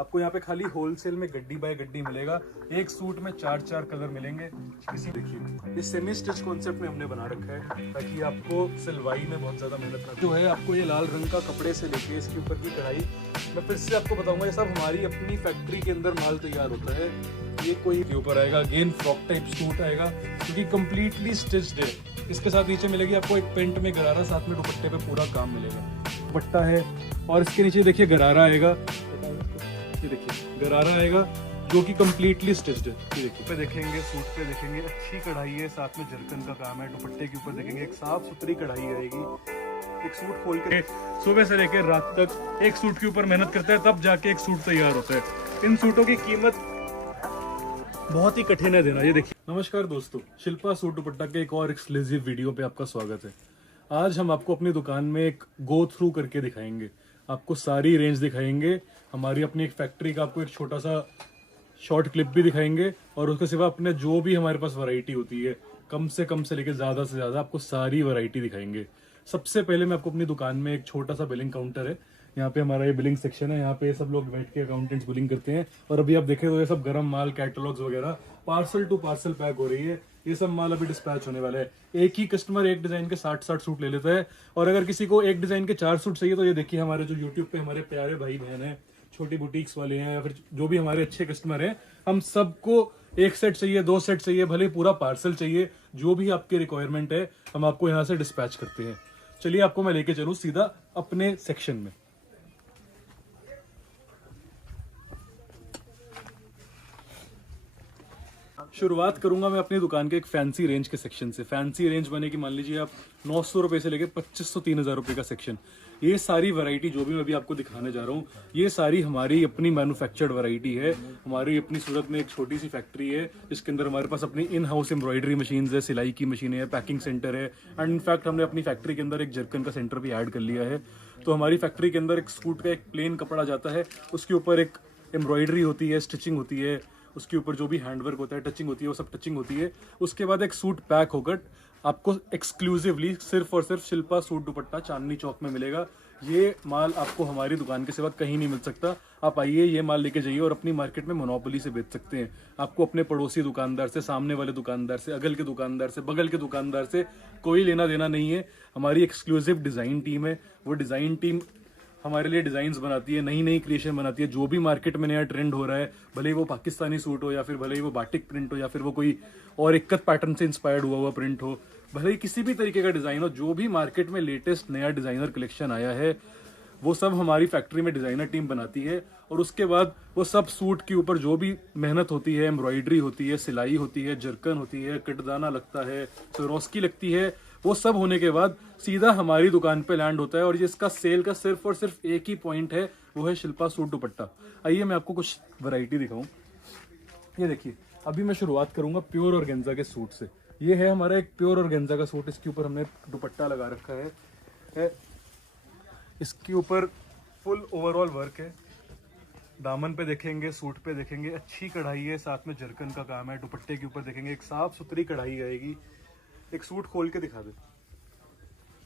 आपको यहाँ पे खाली होलसेल में गड्डी बाय गड्डी मिलेगा। एक सूट में 4 कलर मिलेंगे। इसी देखिए ये सेमी स्टिच कॉन्सेप्ट में हमने बना रखा है ताकि आपको सिलवाई में बहुत ज्यादा मेहनत ना जो है। आपको ये लाल रंग का कपड़े से लेके इसके ऊपर की कढ़ाई, मैं फिर से आपको बताऊंगा, ये सब हमारी अपनी फैक्ट्री के अंदर माल तैयार होता है। ये कोई के ऊपर आएगा अगेन फ्रॉक टाइप सूट आएगा क्योंकि कंप्लीटली स्टिच्ड है। इसके साथ नीचे मिलेगी आपको एक पेंट में गरारा, साथ में दुपट्टे पे पूरा काम मिलेगा। दुपट्टा है और इसके नीचे देखिए गरारा आएगा। ये देखिए गरारा आएगा जो कि कंप्लीटली स्टिच्ड है। ये देखिए पे देखेंगे, सूट पे देखेंगे अच्छी कढ़ाई है, साथ में जरकन का काम है। दुपट्टे के ऊपर देखेंगे एक साफ सुथरी कढ़ाई आएगी। एक सूट खोल के सुबह से लेकर रात तक एक सूट के ऊपर मेहनत करता है, तब जाके एक सूट तैयार होता है। इन सूटों की कीमत बहुत ही कठिन है देना। ये देखिए। नमस्कार दोस्तों, शिल्पा सूट दुपट्टा के एक और एक्सक्लूसिव वीडियो पे आपका स्वागत है। आज हम आपको अपनी दुकान में एक गो थ्रू करके दिखाएंगे, आपको सारी रेंज दिखाएंगे। हमारी अपनी एक फैक्ट्री का आपको एक छोटा सा शॉर्ट क्लिप भी दिखाएंगे और उसके सिवा अपने जो भी हमारे पास वैरायटी होती है कम से लेकर ज्यादा से ज्यादा आपको सारी वैरायटी दिखाएंगे। सबसे पहले मैं आपको अपनी दुकान में एक छोटा सा बिलिंग काउंटर है, यहाँ पे हमारा ये बिलिंग सेक्शन है। यहाँ पे सब लोग बैठ के अकाउंटेंट्स बिलिंग करते हैं। और अभी आप देखें तो ये सब गरम माल, कैटलॉग्स वगैरह पार्सल टू पार्सल पैक हो रही है। ये सब माल अभी डिस्पैच होने वाला है। एक ही कस्टमर एक डिजाइन के 60 सूट ले लेता है और अगर किसी को एक डिजाइन के 4 सूट चाहिए तो ये देखिए हमारे जो यूट्यूब पे हमारे प्यारे भाई बहन है, छोटी बुटीक्स वाले हैं या फिर जो भी हमारे अच्छे कस्टमर हैं, हम सबको एक सेट चाहिए, 2 सेट चाहिए, भले पूरा पार्सल चाहिए, जो भी आपकी रिक्वायरमेंट है हम आपको यहाँ से डिस्पैच करते हैं। चलिए आपको मैं लेके चलूं सीधा अपने सेक्शन में। शुरुआत करूंगा मैं अपनी दुकान के एक फैंसी रेंज के सेक्शन से। फैंसी रेंज बने की मान लीजिए आप 900 रुपए से लेकर 2500-3000 रुपए का सेक्शन। ये सारी वैरायटी जो भी मैं अभी आपको दिखाने जा रहा हूँ, ये सारी हमारी अपनी मैन्युफैक्चर्ड वैरायटी है। हमारी अपनी सूरत में एक छोटी सी फैक्ट्री है जिसके अंदर हमारे पास अपनी इन हाउस एम्ब्रॉयडरी मशीन है, सिलाई की मशीनें है, पैकिंग सेंटर है एंड इनफैक्ट हमने अपनी फैक्ट्री के अंदर एक जरकन का सेंटर भी ऐड कर लिया है। तो हमारी फैक्ट्री के अंदर एक सूट का एक प्लेन कपड़ा जाता है, उसके ऊपर एक एम्ब्रॉयडरी होती है, स्टिचिंग होती है, उसके ऊपर जो भी हैंडवर्क होता है, टचिंग होती है, वो सब टचिंग होती है। उसके बाद एक सूट पैक होकर आपको एक्सक्लूसिवली सिर्फ और सिर्फ शिल्पा सूट दुपट्टा चांदनी चौक में मिलेगा। ये माल आपको हमारी दुकान के सिवा कहीं नहीं मिल सकता। आप आइए, ये माल लेके जाइए और अपनी मार्केट में मोनोपोली से बेच सकते हैं। आपको अपने पड़ोसी दुकानदार से, सामने वाले दुकानदार से, अगल के दुकानदार से, बगल के दुकानदार से कोई लेना देना नहीं है। हमारी एक्सक्लूसिव डिजाइन टीम है, वो डिजाइन टीम हमारे लिए डिजाइन्स बनाती है, नई नई क्रिएशन बनाती है। जो भी मार्केट में नया ट्रेंड हो रहा है, भले ही वो पाकिस्तानी सूट हो या फिर भले ही वो बाटिक प्रिंट हो या फिर वो कोई और इक्कत पैटर्न से इंस्पायर्ड हुआ हुआ प्रिंट हो, भले ही किसी भी तरीके का डिजाइन हो, जो भी मार्केट में लेटेस्ट नया डिजाइनर कलेक्शन आया है वो सब हमारी फैक्ट्री में डिजाइनर टीम बनाती है। और उसके बाद वो सब सूट के ऊपर जो भी मेहनत होती है, एम्ब्रॉयडरी होती है, सिलाई होती है, जरकन होती है, कटदाना लगता है, सरोस्की लगती है, वो सब होने के बाद सीधा हमारी दुकान पे लैंड होता है। और ये इसका सेल का सिर्फ और सिर्फ एक ही पॉइंट है, वो है शिल्पा सूट दुपट्टा। आइए मैं आपको कुछ वैरायटी दिखाऊं। ये देखिए, अभी मैं शुरुआत करूंगा प्योर ऑर्गेन्जा के सूट से। ये है हमारा एक प्योर ऑर्गेन्जा का सूट, इसके ऊपर हमने दुपट्टा लगा रखा है। इसके ऊपर फुल ओवरऑल वर्क है। दामन पे देखेंगे, सूट पे देखेंगे अच्छी कढ़ाई है, साथ में जरकन का काम है। दुपट्टे के ऊपर देखेंगे एक साफ सुथरी कढ़ाई आएगी। एक सूट खोल के दिखा दे।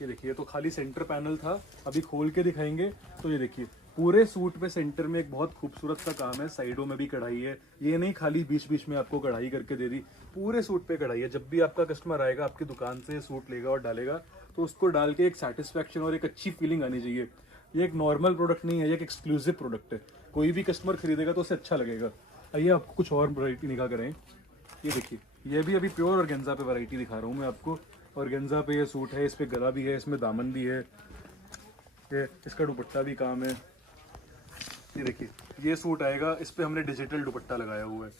ये देखिए, तो खाली सेंटर पैनल था, अभी खोल के दिखाएंगे। तो ये देखिए पूरे सूट पे सेंटर में एक बहुत खूबसूरत सा काम है, साइडों में भी कढ़ाई है। ये नहीं खाली बीच बीच में आपको कढ़ाई करके दे दी, पूरे सूट पे कढ़ाई है। जब भी आपका कस्टमर आएगा आपकी दुकान से सूट लेगा और डालेगा तो उसको डाल के एक सेटिस्फेक्शन और एक अच्छी फीलिंग आनी चाहिए। ये एक नॉर्मल प्रोडक्ट नहीं है, ये एक एक्सक्लूसिव प्रोडक्ट है। कोई भी कस्टमर खरीदेगा तो उसे अच्छा लगेगा। आइए आपको कुछ और वैरायटी निकाह करें। ये देखिए, ये भी अभी प्योर ऑर्गेन्जा पे वैरायटी दिखा रहा हूँ मैं आपको। ऑर्गेन्जा पे ये सूट है, इस पे गला भी है, इसमें दामन भी है, ये इसका दुपट्टा भी काम है। ये देखिए, ये सूट आएगा, इस पे हमने डिजिटल दुपट्टा लगाया हुआ है।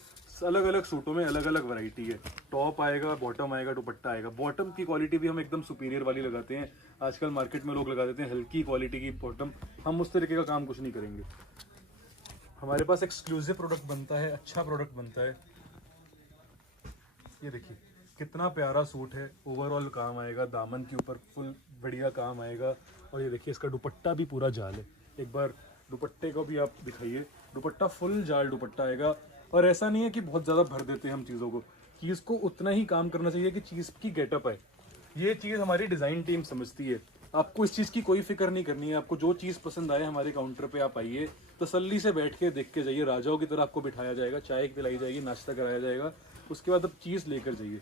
अलग अलग सूटों में अलग अलग वैरायटी है। टॉप आएगा, बॉटम आएगा, दुपट्टा आएगा। बॉटम की क्वालिटी भी हम एकदम सुपीरियर वाली लगाते हैं। आजकल मार्केट में लोग लगा देते हैं हल्की क्वालिटी की बॉटम, हम उस तरीके का काम कुछ नहीं करेंगे। हमारे पास एक्सक्लूसिव प्रोडक्ट बनता है, अच्छा प्रोडक्ट बनता है। ये देखिए कितना प्यारा सूट है, ओवरऑल काम आएगा, दामन के ऊपर फुल बढ़िया काम आएगा। और ये देखिए इसका दुपट्टा भी पूरा जाल है। एक बार दुपट्टे को भी आप दिखाइए, दुपट्टा फुल जाल दुपट्टा आएगा। और ऐसा नहीं है कि बहुत ज़्यादा भर देते हैं हम चीज़ों को, चीज़ को उतना ही काम करना चाहिए कि चीज़ की गेटअप है। ये चीज़ हमारी डिज़ाइन टीम समझती है। आपको इस चीज़ की कोई फिक्र नहीं करनी है। आपको जो चीज़ पसंद आए हमारे काउंटर पे आप आइए, तसल्ली से बैठ के देख के जाइए। राजाओं की तरह आपको बिठाया जाएगा, चाय पिलाई जाएगी, नाश्ता कराया जाएगा, उसके बाद आप चीज़ लेकर जाइए।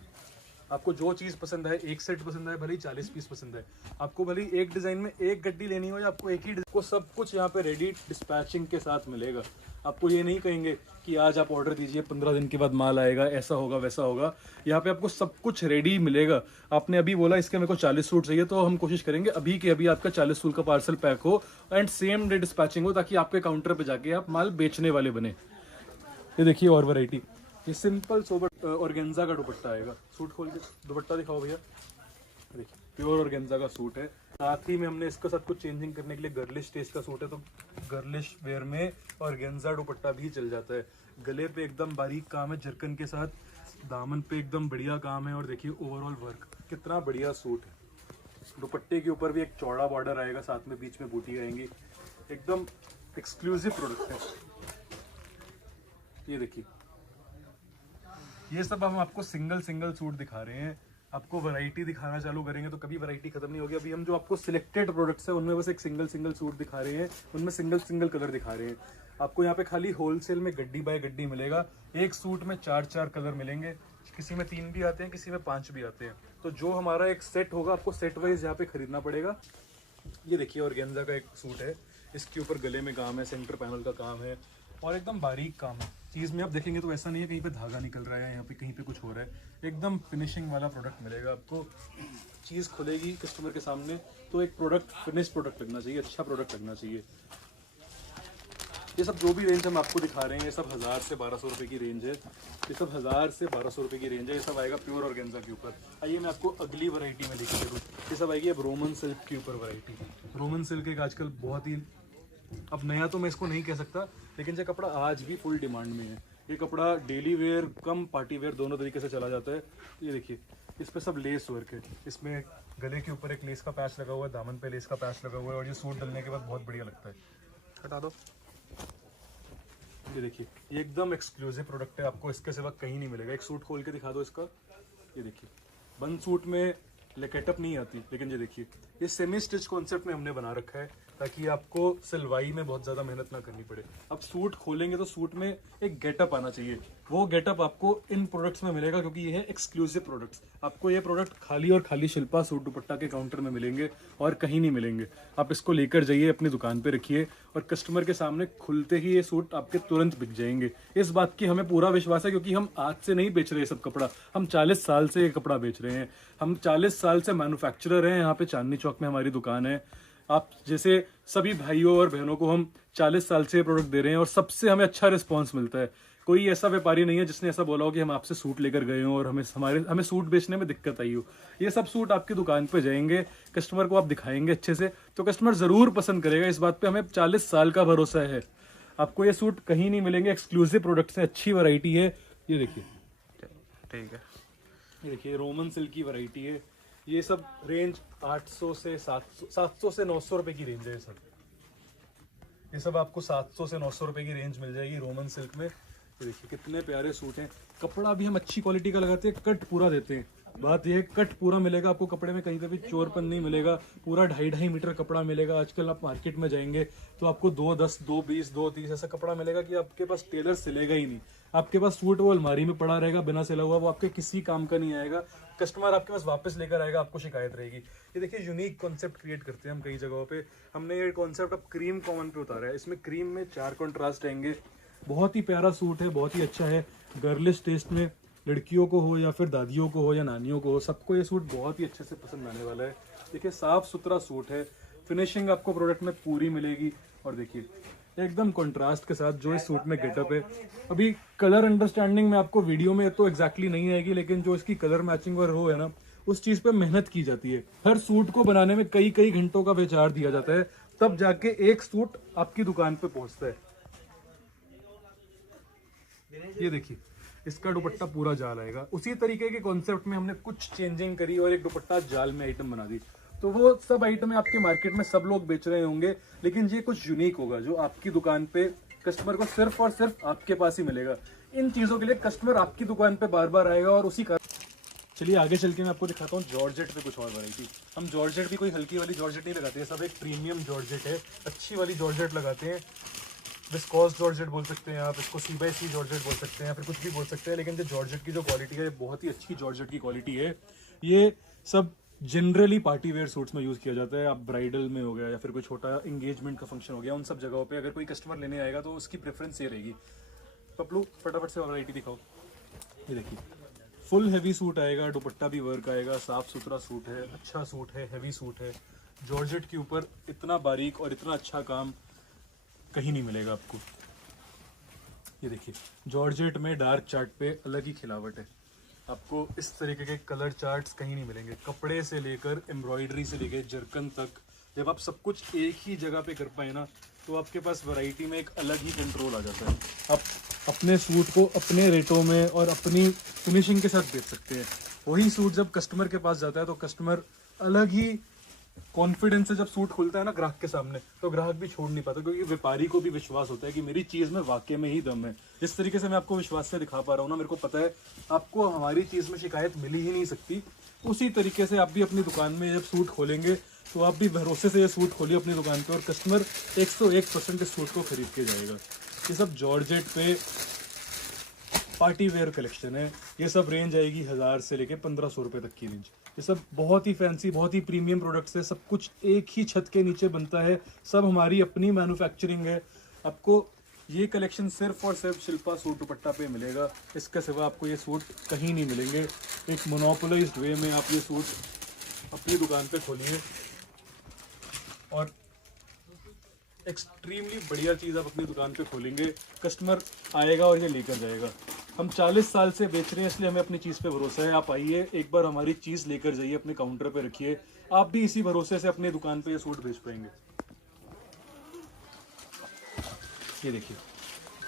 आपको जो चीज़ पसंद है, एक सेट पसंद है, भले ही 40 पीस पसंद है, आपको भले ही एक डिज़ाइन में एक गड्डी लेनी हो या आपको एक ही को सब कुछ यहाँ पे रेडी डिस्पैचिंग के साथ मिलेगा। आपको ये नहीं कहेंगे कि आज आप ऑर्डर दीजिए 15 दिन के बाद माल आएगा, ऐसा होगा वैसा होगा। यहाँ पे आपको सब कुछ रेडी मिलेगा। आपने अभी बोला इसके मेरे को 40 सूट चाहिए, तो हम कोशिश करेंगे अभी के अभी आपका 40 सूट का पार्सल पैक हो एंड सेम डे डिस्पैचिंग हो, ताकि आपके काउंटर पे जाके आप माल बेचने वाले बने। ये देखिए और वैरायटी, ये सिंपल सोबर ऑर्गेन्जा का दुपट्टा आएगा। सूट खोल के दुपट्टा दिखाओ भैया। देखिए प्योर ऑर्गेन्जा का सूट है। साथ ही में हमने इसका साथ कुछ चेंजिंग करने के लिए गर्लिश टेस्ट का सूट है, तो गर्लिश वेयर में ऑर्गेन्जा दुपट्टा भी चल जाता है। गले पे एकदम बारीक काम है जरकन के साथ, दामन पे एकदम बढ़िया काम है, और देखिए ओवरऑल वर्क कितना बढ़िया सूट है। दुपट्टे के ऊपर भी एक चौड़ा बॉर्डर आएगा, साथ में बीच में बूटी आएंगी, एकदम एक्सक्लूसिव प्रोडक्ट है। ये देखिए, ये सब हम आपको सिंगल सूट दिखा रहे हैं। आपको वैरायटी दिखाना चालू करेंगे तो कभी वैरायटी खत्म नहीं होगी। अभी हम जो आपको सिलेक्टेड प्रोडक्ट्स है उनमें बस एक सिंगल सूट दिखा रहे हैं, उनमें सिंगल कलर दिखा रहे हैं। आपको यहाँ पे खाली होलसेल में गड्डी बाय गड्डी मिलेगा। एक सूट में 4 कलर मिलेंगे, किसी में 3 भी आते हैं, किसी में 5 भी आते हैं। तो जो हमारा एक सेट होगा आपको सेट वाइज यहाँ पे खरीदना पड़ेगा। ये देखिए ऑर्गेन्जा का एक सूट है, इसके ऊपर गले में काम है, सेंटर पैनल का काम है और एकदम बारीक काम है। चीज़ में आप देखेंगे तो ऐसा नहीं है कहीं पे धागा निकल रहा है, यहाँ पे कहीं पे कुछ हो रहा है। एकदम फिनिशिंग वाला प्रोडक्ट मिलेगा आपको। चीज़ खुलेगी कस्टमर के सामने तो एक प्रोडक्ट फिनिश प्रोडक्ट लगना चाहिए, अच्छा प्रोडक्ट लगना चाहिए। ये सब जो भी रेंज हम आपको दिखा रहे हैं, ये सब 1000 से 1200 रुपये की रेंज है। ये सब 1000 से 1200 रुपये की रेंज है। ये सब आएगा प्योर ऑर्गेन्जा के ऊपर। आइए मैं आपको अगली वैरायटी में दिखा दूँ। ये सब आएगी अब रोमन सिल्क के ऊपर वैरायटी। रोमन सिल्क एक आजकल बहुत ही, अब नया तो मैं इसको नहीं कह सकता, लेकिन ये कपड़ा आज भी फुल डिमांड में है। ये कपड़ा डेली वेयर कम पार्टी वेयर दोनों तरीके से चला जाता है। ये देखिए इस पे सब लेस वर्क है, इसमें गले के ऊपर एक लेस का पैच लगा हुआ है, दामन पे लेस का पैच लगा हुआ है, और ये सूट डलने के बाद बहुत बढ़िया लगता है। हटा दो। ये देखिए ये एकदम एक्सक्लूसिव प्रोडक्ट है, आपको इसके सिवा कहीं नहीं मिलेगा। एक सूट खोल के दिखा दो इसका। ये देखिए बंद सूट में लेकेटअप नहीं आती, लेकिन ये देखिए ये सेमी स्टिच कॉन्सेप्ट में हमने बना रखा है ताकि आपको सिलवाई में बहुत ज़्यादा मेहनत ना करनी पड़े। अब सूट खोलेंगे तो सूट में एक गेटअप आना चाहिए, वो गेटअप आपको इन प्रोडक्ट्स में मिलेगा, क्योंकि ये है एक्सक्लूसिव प्रोडक्ट्स। आपको ये प्रोडक्ट खाली और खाली शिल्पा सूट दुपट्टा के काउंटर में मिलेंगे और कहीं नहीं मिलेंगे। आप इसको लेकर जाइए, अपनी दुकान पे रखिए और कस्टमर के सामने खुलते ही ये सूट आपके तुरंत बिक जाएंगे। इस बात की हमें पूरा विश्वास है, क्योंकि हम आज से नहीं बेच रहे ये सब कपड़ा, हम 40 साल से ये कपड़ा बेच रहे हैं। हम 40 साल से मैन्युफैक्चरर हैं। यहाँ पे चांदनी चौक में हमारी दुकान है। आप जैसे सभी भाइयों और बहनों को हम 40 साल से प्रोडक्ट दे रहे हैं और सबसे हमें अच्छा रिस्पांस मिलता है। कोई ऐसा व्यापारी नहीं है जिसने ऐसा बोला हो कि हम आपसे सूट लेकर गए हों और हमें सूट बेचने में दिक्कत आई हो। ये सब सूट आपकी दुकान पे जाएंगे, कस्टमर को आप दिखाएंगे अच्छे से, तो कस्टमर जरूर पसंद करेगा। इस बात पे हमें 40 साल का भरोसा है। आपको ये सूट कहीं नहीं मिलेंगे, एक्सक्लूसिव प्रोडक्ट्स है, अच्छी वैरायटी है। ये देखिए, ठीक है, ये देखिए रोमन सिल्क की वैरायटी है। ये सब रेंज 800 से 700 से 900 रुपए की रेंज है। ये सब आपको 700 से 900 रुपए की रेंज मिल जाएगी रोमन सिल्क में। ये देखिए कितने प्यारे सूट हैं। कपड़ा भी हम अच्छी क्वालिटी का लगाते हैं, कट पूरा देते हैं। बात यह है कट पूरा मिलेगा आपको, कपड़े में कहीं पे भी चोरपन नहीं मिलेगा। पूरा 2.5 मीटर कपड़ा मिलेगा। आजकल आप मार्केट में जाएंगे तो आपको 2.10, 2.20, 2.30 ऐसा कपड़ा मिलेगा कि आपके पास टेलर सिलेगा ही नहीं। आपके पास सूट वो अलमारी में पड़ा रहेगा बिना सिला हुआ, वो आपके किसी काम का नहीं आएगा। कस्टमर आपके पास वापस लेकर आएगा, आपको शिकायत रहेगी। ये देखिए यूनिक कॉन्सेप्ट क्रिएट करते हैं हम कई जगहों पे। हमने ये कॉन्सेप्ट अब क्रीम कॉमन पे उतारा है। इसमें क्रीम में 4 कॉन्ट्रास्ट आएंगे। बहुत ही प्यारा सूट है, बहुत ही अच्छा है। गर्लिश टेस्ट में लड़कियों को हो या फिर दादियों को हो या नानियों को हो, सबको ये सूट बहुत ही अच्छे से पसंद आने वाला है। देखिए साफ सुथरा सूट है, फिनिशिंग आपको प्रोडक्ट में पूरी मिलेगी। और देखिए एकदम कंट्रास्ट के साथ जो इस सूट में गेटअप है। अभी कलर अंडरस्टैंडिंग में आपको वीडियो में तो एग्जैक्टली नहीं आएगी, लेकिन जो इसकी कलर मैचिंग और वो है ना, उस चीज पे मेहनत की जाती है। हर सूट को बनाने में कई कई घंटों का विचार दिया जाता है, तब जाके एक सूट आपकी दुकान पे पहुंचता है। ये देखिए इसका दुपट्टा पूरा जाल आएगा। उसी तरीके के कॉन्सेप्ट में हमने कुछ चेंजिंग करी और एक दुपट्टा जाल में आइटम बना दी। तो वो सब आइटम आपके मार्केट में सब लोग बेच रहे होंगे, लेकिन ये कुछ यूनिक होगा जो आपकी दुकान पे कस्टमर को सिर्फ और सिर्फ आपके पास ही मिलेगा। इन चीजों के लिए कस्टमर आपकी दुकान पे बार बार आएगा और उसी का चलिए आगे चल के मैं आपको दिखाता हूँ जॉर्जेट पे कुछ और वैरायटी। हम जॉर्जेट भी कोई हल्की वाली जॉर्जेट नहीं लगाते हैं, सब एक प्रीमियम जॉर्जेट है, अच्छी वाली जॉर्जेट लगाते हैं। विस्कोस जॉर्जेट बोल सकते हैं आप इसको, सी बाई सी जॉर्जेट बोल सकते हैं, या फिर कुछ भी बोल सकते हैं, लेकिन जो जॉर्जेट की जो क्वालिटी है, बहुत ही अच्छी जॉर्जेट की क्वालिटी है। ये सब जनरली पार्टी वेयर सूट्स में यूज़ किया जाता है। आप ब्राइडल में हो गया या फिर कोई छोटा इंगेजमेंट का फंक्शन हो गया, उन सब जगहों पे अगर कोई कस्टमर लेने आएगा तो उसकी प्रेफरेंस ये रहेगी। पपलू फटाफट से वैरायटी दिखाओ। ये देखिए फुल हैवी सूट आएगा, दुपट्टा भी वर्क आएगा, साफ सुथरा सूट है, अच्छा सूट है, हैवी सूट है। जॉर्जेट के ऊपर इतना बारीक और इतना अच्छा काम कहीं नहीं मिलेगा आपको। ये देखिए जॉर्जेट में डार्क चार्ट पे अलग ही खिलावट है, आपको इस तरीके के कलर चार्ट्स कहीं नहीं मिलेंगे। कपड़े से लेकर एम्ब्रॉयडरी से लेकर जरकन तक, जब आप सब कुछ एक ही जगह पे कर पाए ना, तो आपके पास वैरायटी में एक अलग ही कंट्रोल आ जाता है। आप अपने सूट को अपने रेटों में और अपनी फिनिशिंग के साथ बेच सकते हैं। वही सूट जब कस्टमर के पास जाता है तो कस्टमर अलग ही कॉन्फिडेंस से जब सूट खुलता है ना ग्राहक के सामने, तो ग्राहक भी छोड़ नहीं पाता, क्योंकि व्यापारी को भी विश्वास होता है कि मेरी चीज़ में वाकई में ही दम है। जिस तरीके से मैं आपको विश्वास से दिखा पा रहा हूँ ना, मेरे को पता है आपको हमारी चीज़ में शिकायत मिल ही नहीं सकती। उसी तरीके से आप भी अपनी दुकान में जब सूट खोलेंगे तो आप भी भरोसे से ये सूट खोलिए अपनी दुकान पे, और कस्टमर 101% इस सूट को खरीद के जाएगा। ये सब जॉर्जेट पे पार्टी वेयर कलेक्शन है। ये सब रेंज आएगी 1000 से लेके 1500 रुपये तक की रेंज। ये सब बहुत ही फैंसी, बहुत ही प्रीमियम प्रोडक्ट्स है। सब कुछ एक ही छत के नीचे बनता है, सब हमारी अपनी मैन्युफैक्चरिंग है। आपको ये कलेक्शन सिर्फ और सिर्फ शिल्पा सूट दुपट्टा पे मिलेगा, इसके सिवा आपको ये सूट कहीं नहीं मिलेंगे। एक मोनोपोलाइज्ड वे में आप ये सूट अपनी दुकान पे खोलिए और एक्सट्रीमली बढ़िया चीज़ आप अपनी दुकान पे खोलेंगे, कस्टमर आएगा और ये लेकर जाएगा। हम 40 साल से बेच रहे हैं, इसलिए हमें अपनी चीज़ पे भरोसा है। आप आइए एक बार हमारी चीज़ लेकर जाइए, अपने काउंटर पे रखिए, आप भी इसी भरोसे से अपनी दुकान पे ये सूट बेच पाएंगे। ये देखिए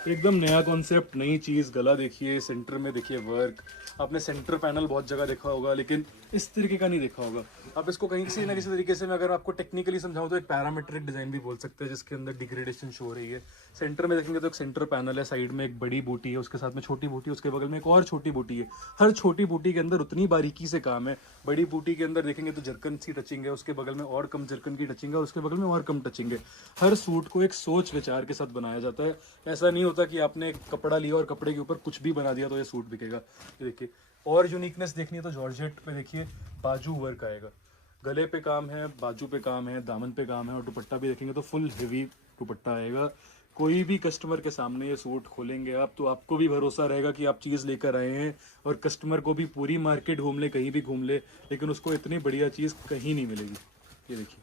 एकदम नया कॉन्सेप्ट, नई चीज़। गला देखिए, सेंटर में देखिए वर्क। आपने सेंटर पैनल बहुत जगह देखा होगा, लेकिन इस तरीके का नहीं देखा होगा। आप इसको कहीं किसी ना किसी तरीके से, मैं अगर आपको टेक्निकली समझाऊं तो एक पैरामेट्रिक डिजाइन भी बोल सकते हैं, जिसके अंदर डिग्रेडेशन शो हो रही है। सेंटर में देखेंगे तो एक सेंटर पैनल है, साइड में एक बड़ी बूटी है, उसके साथ में छोटी बूटी है, उसके बगल में एक और छोटी बूटी है। हर छोटी बूटी के अंदर उतनी बारीकी से काम है। बड़ी बूटी के अंदर देखेंगे तो जरकन सी टचिंग है, उसके बगल में और कम जरकन की टचिंग है, उसके बगल में और कम टचिंग है। हर सूट को एक सोच विचार के साथ बनाया जाता है। ऐसा नहीं होता कि आपने एक कपड़ा लिया और कपड़े के ऊपर कुछ भी बना दिया तो ये सूट बिकेगा। ये देखिए और यूनिकनेस देखनी है तो जॉर्जेट पे देखिए बाजू वर्क आएगा, गले पे काम है, बाजू पे काम है, दामन पे काम है, और दुपट्टा भी देखेंगे तो फुल हेवी दुपट्टा आएगा। कोई भी कस्टमर के सामने ये सूट खोलेंगे आप तो आपको भी भरोसा रहेगा कि आप चीज़ लेकर आए हैं, और कस्टमर को भी पूरी मार्केट घूम ले, कहीं भी घूम ले, लेकिन उसको इतनी बढ़िया चीज़ कहीं नहीं मिलेगी। ये देखिए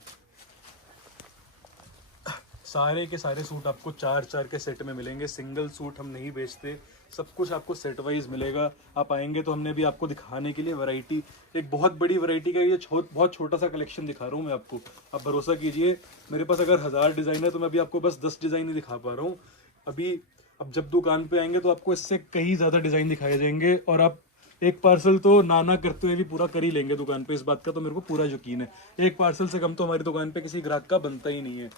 सारे के सारे सूट आपको 4-4 के सेट में मिलेंगे। सिंगल सूट हम नहीं बेचते, सब कुछ आपको सेट वाइज मिलेगा। आप आएंगे तो हमने भी आपको दिखाने के लिए वैरायटी, एक बहुत बड़ी वैरायटी का ये बहुत छोटा सा कलेक्शन दिखा रहा हूँ मैं आपको। आप भरोसा कीजिए, मेरे पास अगर 1000 डिज़ाइन है तो मैं अभी आपको बस 10 डिज़ाइन ही दिखा पा रहा हूँ अभी। अब जब दुकान पे आएंगे तो आपको इससे कहीं ज़्यादा डिज़ाइन दिखाए जाएंगे, और आप एक पार्सल तो ना करते हुए भी पूरा कर ही लेंगे दुकान पे। इस बात का तो मेरे को पूरा यकीन है। एक पार्सल से कम तो हमारी दुकान पे किसी ग्राहक का बनता ही नहीं है।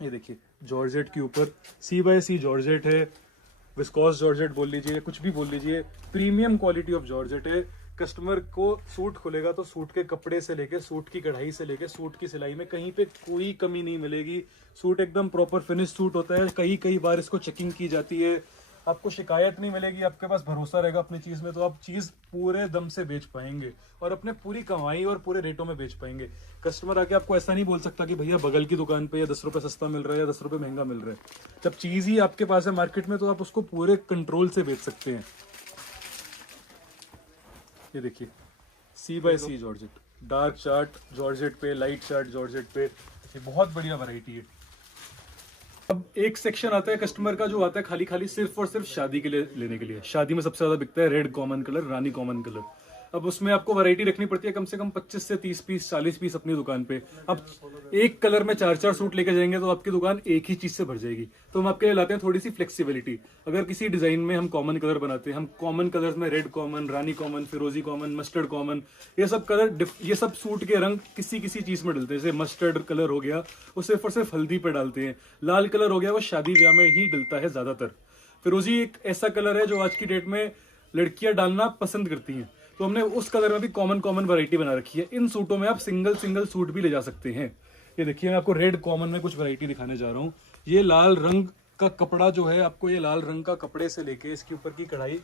ये देखिए जॉर्जेट के ऊपर सी बाय सी जॉर्जेट है, विस्कोस जॉर्जेट बोल लीजिए, कुछ भी बोल लीजिए, प्रीमियम क्वालिटी ऑफ जॉर्जेट है। कस्टमर को सूट खुलेगा तो सूट के कपड़े से लेके, सूट की कढ़ाई से लेके, सूट की सिलाई में कहीं पे कोई कमी नहीं मिलेगी। सूट एकदम प्रॉपर फिनिश सूट होता है, कई बार इसको चेकिंग की जाती है, आपको शिकायत नहीं मिलेगी। आपके पास भरोसा रहेगा अपनी चीज़ में, तो आप चीज़ पूरे दम से बेच पाएंगे और अपने पूरी कमाई और पूरे रेटों में बेच पाएंगे। कस्टमर आके आपको ऐसा नहीं बोल सकता कि भैया बगल की दुकान पे या 10 रुपये सस्ता मिल रहा है या 10 रुपये महंगा मिल रहा है। जब चीज़ ही आपके पास है मार्केट में, तो आप उसको पूरे कंट्रोल से बेच सकते हैं। ये देखिए सी बाय सी जॉर्जेट, डार्क चार्ट जॉर्जेट पे, लाइट चार्ट जॉर्जेट पे, ये बहुत बढ़िया वैरायटी है। अब एक सेक्शन आता है कस्टमर का जो आता है खाली खाली सिर्फ और सिर्फ शादी के लिए लेने के लिए। शादी में सबसे ज्यादा बिकता है रेड कॉमन कलर, रानी कॉमन कलर। अब उसमें आपको वैरायटी रखनी पड़ती है कम से कम 25 से 30 पीस, 40 पीस अपनी दुकान पे। अब एक कलर में 4-4 सूट लेके जाएंगे तो आपकी दुकान एक ही चीज से भर जाएगी। तो हम आपके लिए लाते हैं थोड़ी सी फ्लेक्सिबिलिटी। अगर किसी डिजाइन में हम कॉमन कलर बनाते हैं, हम कॉमन कलर्स में रेड कॉमन, रानी कॉमन, फिरोजी कॉमन, मस्टर्ड कॉमन, ये सब कलर, ये सब सूट के रंग किसी किसी चीज में डलते हैं। जैसे मस्टर्ड कलर हो गया वो सिर्फ और सिर्फ हल्दी पे डालते हैं, लाल कलर हो गया वो शादी ब्याह में ही डलता है ज्यादातर। फिरोजी एक ऐसा कलर है जो आज की डेट में लड़कियां डालना पसंद करती हैं। तो हमने उस कलर में भी कॉमन वैरायटी बना रखी है। इन सूटों में आप सिंगल सूट भी ले जा सकते हैं। ये देखिए, मैं आपको रेड कॉमन में कुछ वैरायटी दिखाने जा रहा हूँ। ये लाल रंग का कपड़ा जो है, आपको ये लाल रंग का कपड़े से लेके इसके ऊपर की कढ़ाई,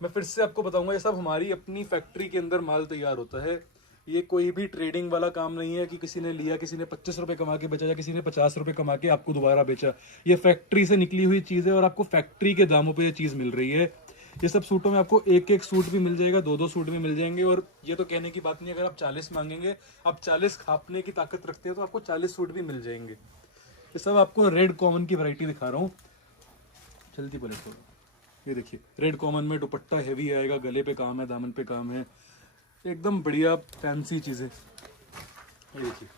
मैं फिर से आपको बताऊंगा, ये सब हमारी अपनी फैक्ट्री के अंदर माल तैयार होता है। ये कोई भी ट्रेडिंग वाला काम नहीं है कि किसी ने लिया, किसी ने 25 रुपए कमा के बेचा या किसी ने 50 रुपए कमा के आपको दोबारा बेचा। ये फैक्ट्री से निकली हुई चीज है और आपको फैक्ट्री के दामों पे ये चीज मिल रही है। ये सब सूटों में आपको एक सूट भी मिल जाएगा, दो सूट भी मिल जाएंगे। और ये तो कहने की बात नहीं, अगर आप 40 मांगेंगे, आप 40 खापने की ताकत रखते हैं तो आपको 40 सूट भी मिल जाएंगे। ये सब आपको रेड कॉमन की वैरायटी दिखा रहा हूँ, जल्दी बोले थोड़ा। ये देखिए, रेड कॉमन में दुपट्टा हैवी आएगा, गले पे काम है, दामन पे काम है, एकदम बढ़िया फैंसी चीजें। ये देखिए,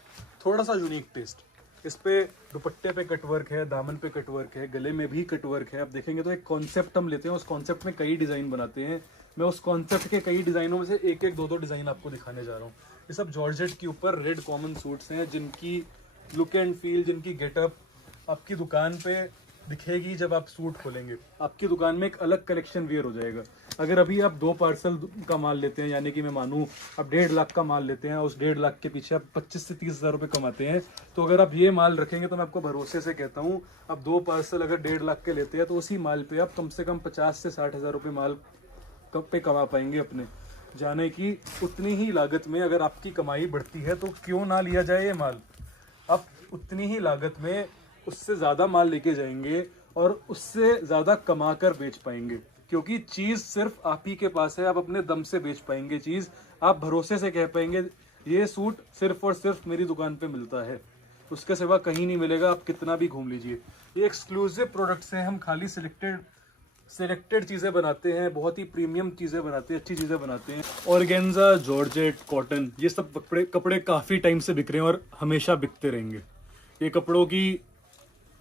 थोड़ा सा यूनिक टेस्ट, इस पे दुपट्टे पे कटवर्क है, दामन पे कटवर्क है, गले में भी कटवर्क है। आप देखेंगे तो एक कॉन्सेप्ट हम लेते हैं, उस कॉन्सेप्ट में कई डिजाइन बनाते हैं। मैं उस कॉन्सेप्ट के कई डिजाइनों में से एक दो डिजाइन आपको दिखाने जा रहा हूँ। ये सब जॉर्जेट के ऊपर रेड कॉमन सूट्स हैं, जिनकी लुक एंड फील, जिनकी गेटअप आपकी दुकान पे दिखेगी। जब आप सूट खोलेंगे, आपकी दुकान में एक अलग कलेक्शन वियर हो जाएगा। अगर अभी आप 2 पार्सल का माल लेते हैं, यानी कि मैं मानूं आप 1.5 लाख का माल लेते हैं, उस 1.5 लाख के पीछे आप 25 से 30 हज़ार रुपये कमाते हैं, तो अगर आप ये माल रखेंगे तो मैं आपको भरोसे से कहता हूँ, आप 2 पार्सल अगर 1.5 लाख के लेते हैं तो उसी माल पे आप कम से कम 50 से 60 हज़ार रुपये माल कब पे कमा पाएंगे अपने। जाने की उतनी ही लागत में अगर आपकी कमाई बढ़ती है तो क्यों ना लिया जाए ये माल। आप उतनी ही लागत में उससे ज़्यादा माल लेके जाएंगे और उससे ज़्यादा कमा कर बेच पाएंगे, क्योंकि चीज़ सिर्फ आप ही के पास है। आप अपने दम से बेच पाएंगे चीज़, आप भरोसे से कह पाएंगे ये सूट सिर्फ और सिर्फ मेरी दुकान पे मिलता है, उसके सिवा कहीं नहीं मिलेगा, आप कितना भी घूम लीजिए। ये एक्सक्लूसिव प्रोडक्ट्स हैं, हम खाली सिलेक्टेड चीज़ें बनाते हैं, बहुत ही प्रीमियम चीज़ें बनाते हैं, अच्छी चीज़ें बनाते हैं। ऑर्गेन्जा, जॉर्जेट, कॉटन, ये सब कपड़े काफ़ी टाइम से बिक रहे हैं और हमेशा बिकते रहेंगे। ये कपड़ों की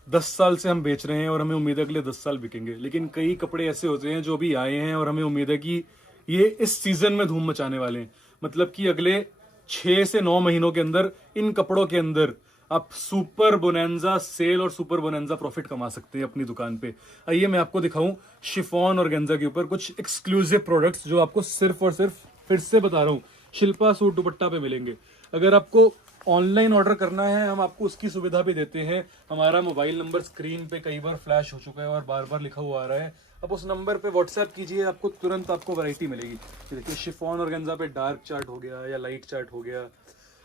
10 साल से हम बेच रहे हैं और हमें उम्मीद है अगले 10 साल बिकेंगे। लेकिन कई कपड़े ऐसे होते हैं जो भी आए हैं और हमें उम्मीद है कि ये इस सीजन में धूम मचाने वाले हैं। मतलब कि अगले 6 से 9 महीनों के अंदर इन कपड़ों के अंदर आप सुपर बोनेंजा सेल और सुपर बोनेंजा प्रॉफिट कमा सकते हैं अपनी दुकान पे। आइए मैं आपको दिखाऊं शिफॉन और गेंजा के ऊपर कुछ एक्सक्लूसिव प्रोडक्ट्स जो आपको सिर्फ और सिर्फ, फिर से बता रहा हूं, शिल्पा सूट दुपट्टा पे मिलेंगे। अगर आपको ऑनलाइन ऑर्डर करना है, हम आपको उसकी सुविधा भी देते हैं। हमारा मोबाइल नंबर स्क्रीन पे कई बार फ्लैश हो चुका है और बार बार लिखा हुआ आ रहा है, अब उस नंबर पे व्हाट्सएप कीजिए, आपको तुरंत आपको वैरायटी मिलेगी। देखिए, शिफॉन और गेंजा पे डार्क चार्ट हो गया या लाइट चार्ट हो गया,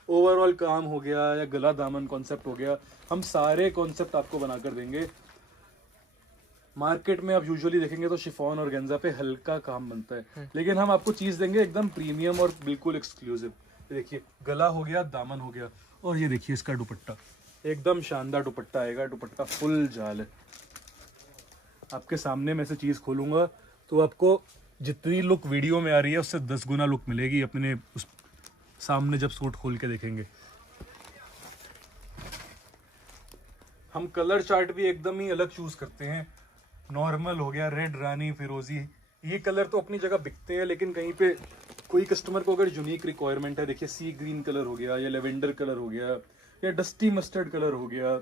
ओवरऑल काम हो गया या गला दामन कॉन्सेप्ट हो गया, हम सारे कॉन्सेप्ट आपको बनाकर देंगे। मार्केट में आप यूजुअली देखेंगे तो शिफॉन और गेंजा पे हल्का काम बनता है, लेकिन हम आपको चीज देंगे एकदम प्रीमियम और बिल्कुल एक्सक्लूसिव। देखिए, गला हो गया, दामन हो गया, और ये देखिए इसका दुपट्टा, एकदम शानदार दुपट्टा आएगा। दुपट्टा फुल जाल है। आपके सामने मैं से चीज खोलूंगा तो आपको जितनी लुक वीडियो में आ रही है उससे 10 गुना लुक मिलेगी अपने उस सामने जब सूट खोल के देखेंगे। हम कलर चार्ट भी एकदम ही अलग चूज करते हैं। नॉर्मल हो गया, रेड, रानी, फिरोजी, ये कलर तो अपनी जगह बिकते हैं, लेकिन कहीं पे कोई कस्टमर को अगर यूनिक रिक्वायरमेंट है, देखिए सी ग्रीन कलर हो गया या लेवेंडर कलर हो गया या डस्टी मस्टर्ड कलर हो गया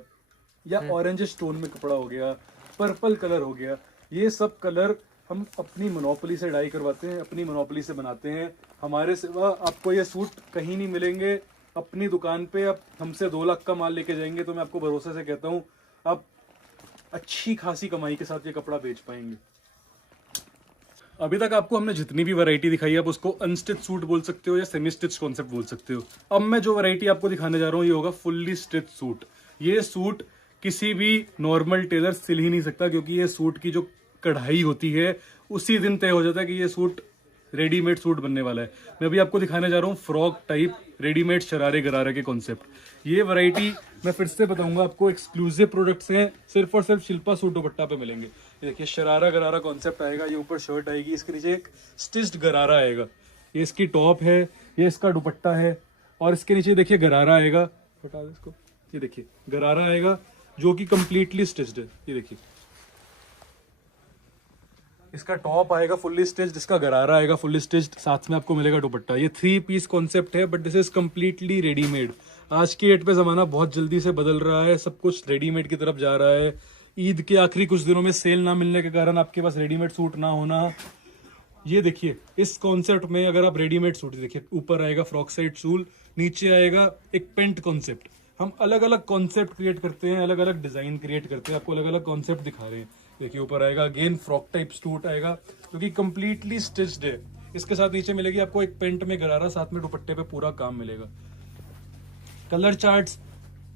या ऑरेंज स्टोन में कपड़ा हो गया, पर्पल कलर हो गया, ये सब कलर हम अपनी मोनोपोली से डाई करवाते हैं, अपनी मोनोपोली से बनाते हैं। हमारे सिवा आपको ये सूट कहीं नहीं मिलेंगे। अपनी दुकान पे आप हमसे 2 लाख का माल लेके जाएंगे तो मैं आपको भरोसे से कहता हूँ आप अच्छी खासी कमाई के साथ ये कपड़ा बेच पाएंगे। अभी तक आपको हमने जितनी भी वैरायटी दिखाई है, आप उसको अनस्टिच सूट बोल सकते हो या सेमी स्टिच कॉन्सेप्ट बोल सकते हो। अब मैं जो वैरायटी आपको दिखाने जा रहा हूँ ये होगा फुल्ली स्टिच सूट। ये सूट किसी भी नॉर्मल टेलर सिल ही नहीं सकता, क्योंकि ये सूट की जो कढ़ाई होती है उसी दिन तय हो जाता है कि ये सूट रेडीमेड सूट बनने वाला है। मैं अभी आपको दिखाने जा रहा हूँ फ्रॉक टाइप रेडीमेड शरारे गरारे के कॉन्सेप्ट। ये वैरायटी मैं फिर से बताऊंगा आपको, एक्सक्लूसिव प्रोडक्ट्स हैं, सिर्फ और सिर्फ शिल्पा सूट दुपट्टा पे मिलेंगे। ये देखिए, शरारा गरारा कॉन्सेप्ट आएगा, ये ऊपर शर्ट आएगी, इसके नीचे एक स्टिच्ड गरारा आएगा, ये इसकी टॉप है, ये इसका दुपट्टा है, और इसके नीचे देखिए गरारा आएगा, हटा दो इसको, ये देखिए गरारा आएगा जो कि कंप्लीटली स्टिच्ड है। ये देखिए, इसका टॉप आएगा फुल्ली स्टिच्ड, इसका गरारा आएगा फुल्ली स्टिच्ड, साथ में आपको मिलेगा दुपट्टा। ये 3 पीस कॉन्सेप्ट है, but this is completely readymade. आज की डेट पे जमाना बहुत जल्दी से बदल रहा है, सब कुछ रेडीमेड की तरफ जा रहा है। ईद के आखिरी कुछ दिनों में सेल ना मिलने के कारण आपके पास रेडीमेड सूट ना होना ये देखिए इस कॉन्सेप्ट में अगर आप रेडीमेड सूट देखिए, ऊपर आएगा फ्रॉक साइड सूल, नीचे आएगा एक पेंट कॉन्सेप्ट। हम अलग अलग कॉन्सेप्ट क्रिएट करते हैं, अलग अलग डिजाइन क्रिएट करते हैं, आपको अलग अलग कॉन्सेप्ट दिखा रहे हैं। देखिए ऊपर आएगा अगेन फ्रॉक टाइप सूट आएगा जो कि कंप्लीटली स्टिच्ड है। इसके साथ नीचे मिलेगी आपको एक पेंट में गरारा, साथ में दुपट्टे पे पूरा काम मिलेगा। कलर चार्ट्स,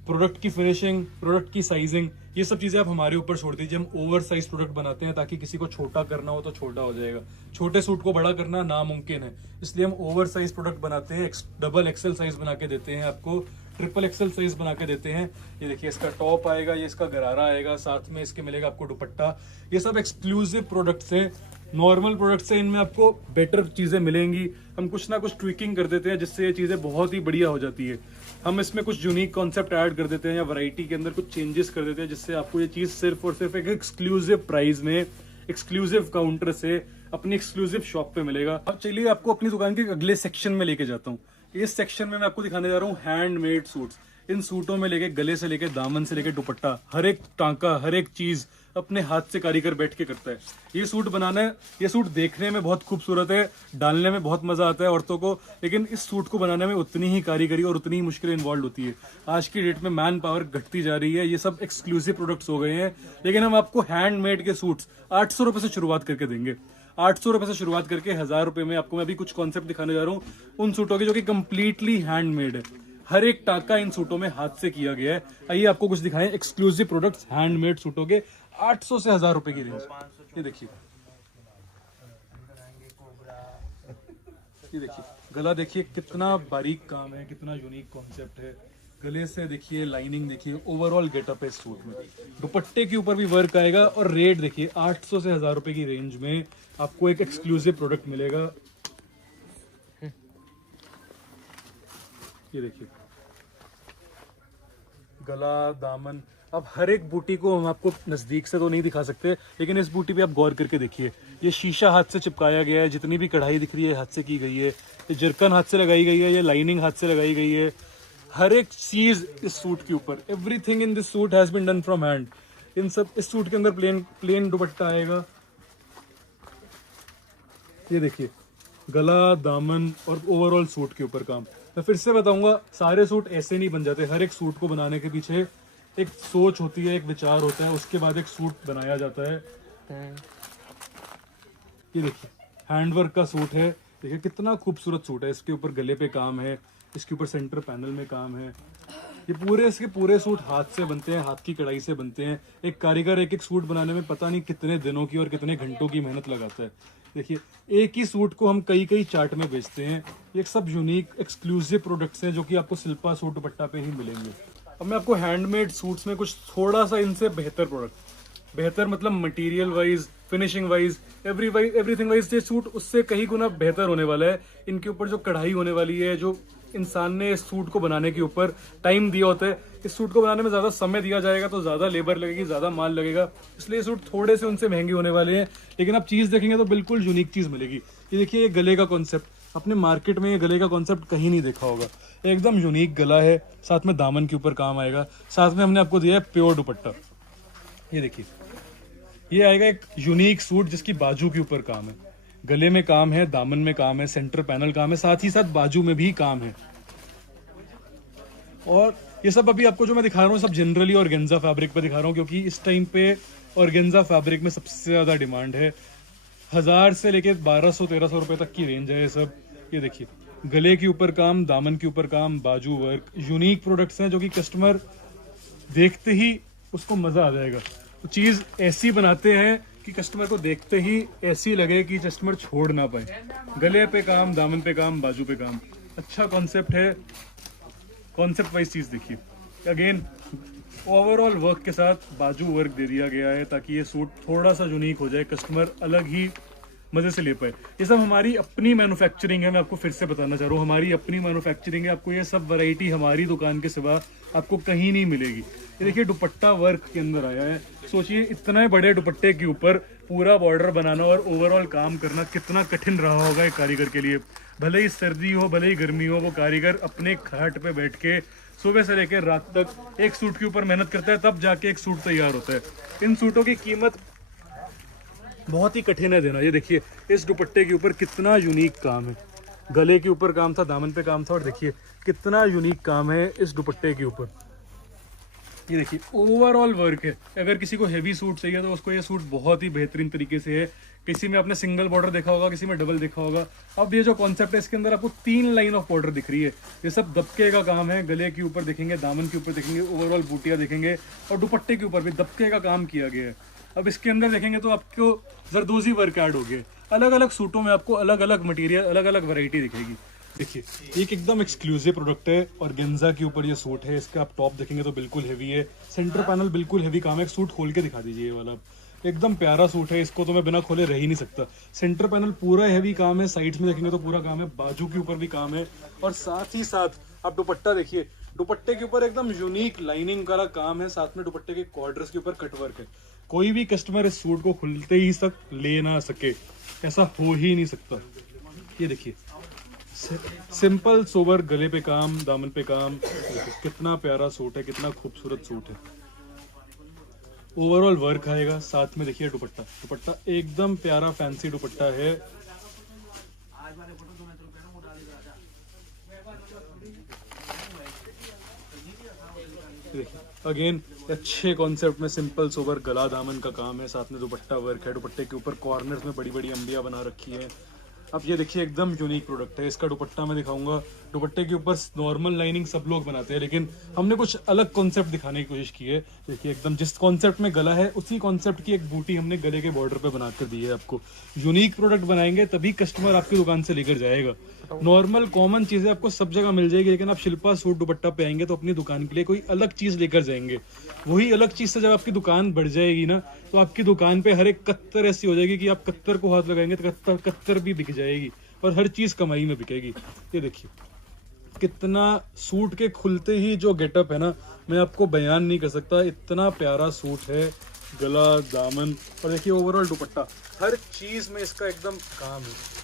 प्रोडक्ट की फिनिशिंग, प्रोडक्ट की साइजिंग, ये सब चीजें आप हमारे ऊपर छोड़ दीजिए। हम ओवर साइज प्रोडक्ट बनाते हैं ताकि किसी को छोटा करना हो तो छोटा हो जाएगा, छोटे सूट को बड़ा करना नामुमकिन है, इसलिए हम ओवर साइज प्रोडक्ट बनाते हैं। डबल एक्सेल साइज बना के देते हैं आपको, ट्रिपल एक्सेल साइज बना के देते हैं। ये देखिए इसका टॉप आएगा, ये इसका गरारा आएगा, साथ में इसके मिलेगा आपको दुपट्टा। ये सब एक्सक्लूसिव प्रोडक्ट्स हैं, नॉर्मल प्रोडक्ट से इनमें आपको बेटर चीजें मिलेंगी। हम कुछ ना कुछ ट्विकिंग कर देते हैं जिससे ये चीजें बहुत ही बढ़िया हो जाती है। हम इसमें कुछ यूनिक कॉन्सेप्ट ऐड कर देते हैं या वैरायटी के अंदर कुछ चेंजेस कर देते हैं जिससे आपको ये चीज सिर्फ और सिर्फ एक एक्सक्लूसिव प्राइस में, एक्सक्लूसिव काउंटर से अपनी एक्सक्लूसिव शॉप पे मिलेगा। अब चलिए आपको अपनी दुकान के अगले सेक्शन में लेके जाता हूँ। इस सेक्शन में मैं आपको दिखाने जा रहा हूँ हैंडमेड सूट्स। इन सूटों में लेके गले से लेके दामन से लेके दुपट्टा, हर एक टांका, हर एक चीज अपने हाथ से कारीगर बैठ के करता है। ये सूट बनाना है, ये सूट देखने में बहुत खूबसूरत है, डालने में बहुत मजा आता है औरतों को, लेकिन इस सूट को बनाने में उतनी ही कारीगरी और उतनी ही मुश्किल इन्वॉल्व होती है। आज की डेट में मैन पावर घटती जा रही है, ये सब एक्सक्लूसिव प्रोडक्ट्स हो गए हैं, लेकिन हम आपको हैंडमेड के सूट्स 800 रुपए से शुरुआत करके देंगे। 800 रुपए से शुरुआत करके 1000 रुपए में आपको मैं अभी कुछ कॉन्सेप्ट दिखाने जा रहा हूँ उन सूटों के जो कि कंप्लीटली हैंडमेड है। हर एक टाका इन सूटों में हाथ से किया गया है। आइए आपको कुछ दिखाएं एक्सक्लूसिव प्रोडक्ट्स हैंडमेड सूटों के 800 से 1000 रुपए की रेंज। ये देखिए, ये देखिए गला देखिए कितना बारीक काम है, कितना यूनिक कॉन्सेप्ट है। गले से देखिए, लाइनिंग देखिए, ओवरऑल गेटअप है इस सूट में। दुपट्टे के ऊपर भी वर्क आएगा और रेट देखिए 800 से 1000 रुपए की रेंज में आपको एक एक्सक्लूसिव प्रोडक्ट मिलेगा। ये देखिए गला, दामन। अब हर एक बूटी को हम आपको नजदीक से तो नहीं दिखा सकते, लेकिन इस बूटी पे आप गौर करके देखिए, ये शीशा हाथ से चिपकाया गया है, जितनी भी कढ़ाई दिख रही है हाथ से की गई है, ये जरकन हाथ से लगाई गई है, ये लाइनिंग हाथ से लगाई गई है। हर एक चीज इस सूट के ऊपर, everything in this suit has been done from hand. इन सब, इस सूट के अंदर प्लेन दुपट्टा आएगा। ये देखिए गला, दामन और ओवरऑल सूट के ऊपर काम। मैं फिर से बताऊंगा, सारे सूट ऐसे नहीं बन जाते। हर एक सूट को बनाने के पीछे एक सोच होती है, एक विचार होता है, उसके बाद एक सूट बनाया जाता है। ये देखिए हैंडवर्क का सूट है, देखिए कितना खूबसूरत सूट है। इसके ऊपर गले पे काम है, इसके ऊपर सेंटर पैनल में काम है। ये पूरे इसके पूरे सूट हाथ से बनते हैं, हाथ की कढ़ाई से बनते हैं। एक कारीगर एक एक सूट बनाने में पता नहीं कितने दिनों की और कितने घंटों की मेहनत लगाता है। देखिए एक ही सूट को हम कई कई चार्ट में बेचते हैं। ये सब यूनिक एक्सक्लूसिव प्रोडक्ट्स हैं जो कि आपको शिल्पा सूट दुपट्टा पे ही मिलेंगे। अब मैं आपको हैंडमेड सूट्स में कुछ थोड़ा सा इनसे बेहतर प्रोडक्ट, बेहतर मतलब material wise, finishing wise, everything wise, ये सूट उससे कहीं गुना बेहतर होने वाला है। इनके ऊपर जो कढ़ाई होने वाली है, जो इंसान ने इस सूट को बनाने के ऊपर टाइम दिया होता है, इस सूट को बनाने में ज्यादा समय दिया जाएगा तो ज्यादा लेबर लगेगी, ज्यादा माल लगेगा, इसलिए सूट थोड़े से उनसे महंगे होने वाले हैं। लेकिन आप चीज देखेंगे तो बिल्कुल यूनिक चीज मिलेगी। ये देखिए ये गले का कॉन्सेप्ट, अपने मार्केट में ये गले का कॉन्सेप्ट कहीं नहीं देखा होगा। एकदम यूनिक गला है, साथ में दामन के ऊपर काम आएगा, साथ में हमने आपको दिया है प्योर दुपट्टा। ये देखिए ये आएगा एक यूनिक सूट जिसकी बाजू के ऊपर काम है, गले में काम है, दामन में काम है, सेंटर पैनल काम है, साथ ही साथ बाजू में भी काम है। और ये सब अभी आपको जो मैं दिखा रहा हूँ सब जनरली ऑर्गेन्जा फैब्रिक पे दिखा रहा हूँ, क्योंकि इस टाइम पे ऑर्गेन्जा फैब्रिक में सबसे ज्यादा डिमांड है। 1000 से लेके 1200-1300 रुपए तक की रेंज है ये सब। ये देखिए गले के ऊपर काम, दामन के ऊपर काम, बाजू वर्क, यूनिक प्रोडक्ट्स हैं जो कि कस्टमर देखते ही उसको मजा आ जाएगा। तो चीज ऐसी बनाते हैं कि कस्टमर को देखते ही ऐसी लगे कि कस्टमर छोड़ ना पाए। गले पे काम, दामन पे काम, बाजू पे काम, अच्छा कॉन्सेप्ट है। कॉन्सेप्ट वाइज चीज देखिए, अगेन ओवरऑल वर्क के साथ बाजू वर्क दे दिया गया है ताकि ये सूट थोड़ा सा यूनिक हो जाए, कस्टमर अलग ही मजे से ले पाए। ये सब हमारी अपनी मैन्युफैक्चरिंग है, मैं आपको फिर से बताना चाह रहा हूँ, हमारी अपनी मैन्युफैक्चरिंग है। आपको ये सब वैरायटी हमारी दुकान के सिवा आपको कहीं नहीं मिलेगी। ये देखिए दुपट्टा वर्क के अंदर आया है। सोचिए इतने बड़े दुपट्टे के ऊपर पूरा बॉर्डर बनाना और ओवरऑल काम करना कितना कठिन रहा होगा एक कारीगर के लिए। भले ही सर्दी हो, भले ही गर्मी हो, वो कारीगर अपने खाट पे बैठ के सुबह से लेकर रात तक एक सूट के ऊपर मेहनत करता है, तब जाके एक सूट तैयार होता है। इन सूटों की कीमत बहुत ही कठिन है देना। ये देखिए इस दुपट्टे के ऊपर कितना यूनिक काम है, गले के ऊपर काम था, दामन पे काम था, और देखिए कितना यूनिक काम है इस दुपट्टे के ऊपर। ये देखिए ओवरऑल वर्क है। अगर किसी को हैवी सूट चाहिए तो उसको ये सूट बहुत ही बेहतरीन तरीके से है। किसी में आपने सिंगल बॉर्डर देखा होगा, किसी में डबल देखा होगा। अब ये जो कॉन्सेप्ट है इसके अंदर आपको 3 लाइन ऑफ बॉर्डर दिख रही है। ये सब दबके का काम है, गले के ऊपर देखेंगे, दामन के ऊपर देखेंगे, ओवरऑल बूटियां देखेंगे, और दुपट्टे के ऊपर भी दबके का काम किया गया है। अब इसके अंदर देखेंगे तो आपको जरदोजी वर्क ऐड हो गया। अलग अलग सूटों में आपको अलग अलग मटेरियल, अलग अलग वैरायटी दिखेगी। देखिए एक एकदम एक्सक्लूसिव प्रोडक्ट है, और गेंजा के ऊपर ये सूट है। इसका आप टॉप देखेंगे तो बिल्कुल हेवी है, सेंटर पैनल बिल्कुल हेवी काम है। सूट खोल के दिखा दीजिए, ये वाला एकदम प्यारा सूट है, इसको तो मैं बिना खोले रह ही नहीं सकता। सेंटर पैनल पूरा हेवी काम है, साइड्स में देखेंगे तो पूरा काम है, बाजू के ऊपर भी काम है, और साथ ही साथ आप दुपट्टा देखिए, दुपट्टे के ऊपर एकदम यूनिक लाइनिंग का काम है, साथ में दुपट्टे के कॉर्डर्स के ऊपर कटवर्क है। कोई भी कस्टमर इस सूट को खुलते ही तक ले ना सके, ऐसा हो ही नहीं सकता। ये देखिए सिंपल सोबर गले पे काम, दामन पे काम, कितना प्यारा सूट है, कितना खूबसूरत सूट है। ओवरऑल वर्क आएगा, साथ में देखिए दुपट्टा, दुपट्टा एकदम प्यारा फैंसी दुपट्टा है। अगेन अच्छे कॉन्सेप्ट में सिंपल सोबर गला दामन का काम है, साथ में दुपट्टा वर्क है। दुपट्टे के ऊपर कॉर्नर्स में बड़ी बड़ी अंबियां बना रखी है। अब ये देखिए एकदम यूनिक प्रोडक्ट है। इसका दुपट्टा मैं दिखाऊंगा। दुपट्टे के ऊपर नॉर्मल लाइनिंग सब लोग बनाते हैं, लेकिन हमने कुछ अलग कॉन्सेप्ट दिखाने की कोशिश की है। देखिए एकदम जिस कॉन्सेप्ट में गला है उसी कॉन्सेप्ट की एक बूटी हमने गले के बॉर्डर पे बना कर दी है। आपको यूनिक प्रोडक्ट बनाएंगे तभी कस्टमर आपकी दुकान से लेकर जाएगा। नॉर्मल कॉमन चीजें आपको सब जगह मिल जाएगी, लेकिन आप शिल्पा सूट दुपट्टा पे आएंगे तो अपनी दुकान के लिए कोई अलग चीज लेकर जाएंगे। वही अलग चीज से जब आपकी दुकान बढ़ जाएगी ना, तो आपकी दुकान पे हर एक कत्तर ऐसी हो जाएगी कि आप कत्तर को हाथ लगाएंगे तो कत्तर भी बिक जाएगी, और हर चीज कमाई में बिकेगी। ये देखिए कितना सूट के खुलते ही जो गेटअप है ना, मैं आपको बयान नहीं कर सकता। इतना प्यारा सूट है, गला दामन, और देखिए ओवरऑल दुपट्टा, हर चीज में इसका एकदम काम है।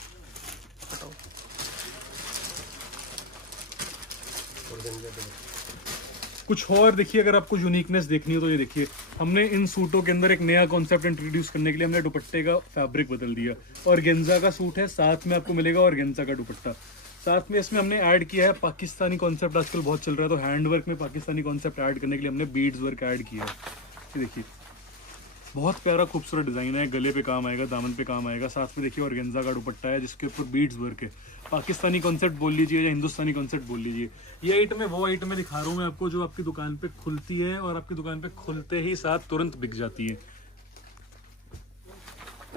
कुछ और देखिए, अगर आपको यूनिकनेस देखनी हो तो ये देखिए, हमने इन सूटों के अंदर एक नया कॉन्सेप्ट इंट्रोड्यूस करने के लिए हमने दुपट्टे का फैब्रिक बदल दिया। और गेंजा का सूट है, साथ में आपको मिलेगा और गेंजा का दुपट्टा। साथ में इसमें हमने ऐड किया है पाकिस्तानी कॉन्सेप्ट, आजकल बहुत चल रहा है, तो हैंड वर्क में पाकिस्तानी कॉन्सेप्ट ऐड करने के लिए हमने बीड्स वर्क ऐड किया है। ये देखिए बहुत प्यारा खूबसूरत डिजाइन है, गले पे काम आएगा, दामन पे काम आएगा, साथ में देखिए ऑर्गेन्जा का दुपट्टा है जिसके ऊपर बीड्स वर्क है। पाकिस्तानी कॉन्सेप्ट बोल लीजिए या हिंदुस्तानी कॉन्सेप्ट बोल लीजिए। ये आइटम है, वो आइटम मैं दिखा रहा हूँ मैं आपको, जो आपकी दुकान पे खुलती है और आपकी दुकान पे खुलते ही साथ तुरंत बिक जाती है।